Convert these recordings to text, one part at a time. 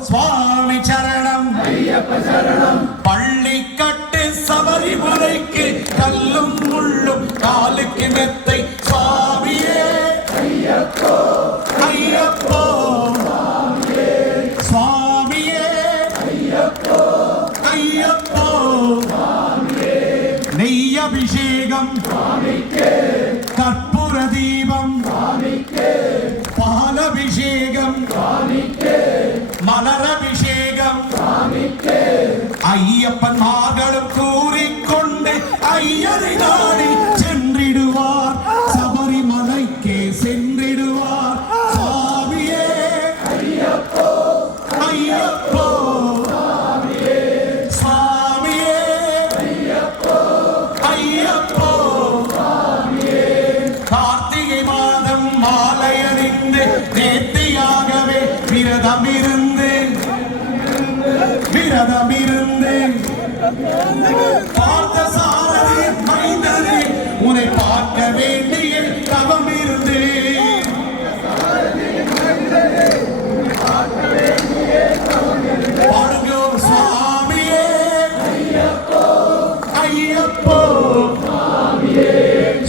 சுவாமி சரணம். பள்ளிக்கட்டு சபரிமலைக்கு கல்லும் முள்ளும் காலுக்கு மெத்தை சுவாமியே. ஐயப்போ. சுவாமியே. ஐயப்போ. நெய் அபிஷேகம் கற்பூர தீபம். மலரபிஷேகம். ஐயப்பன் மார்களும் கூறிக்கொண்டு ஐயரை நாடி சென்றிடுவார். சபரிமலைக்கே சென்றிடுவார். சுவாமியே ஐயப்போ. சுவாமியே ஐயப்போ. கார்த்திகை இருந்தேன். விரதம் இருந்தேன். பார்த்த சாரதி மைந்தனே உன்னை பார்க்க வேண்டிய தவம் இருந்தேன்.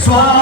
Swami.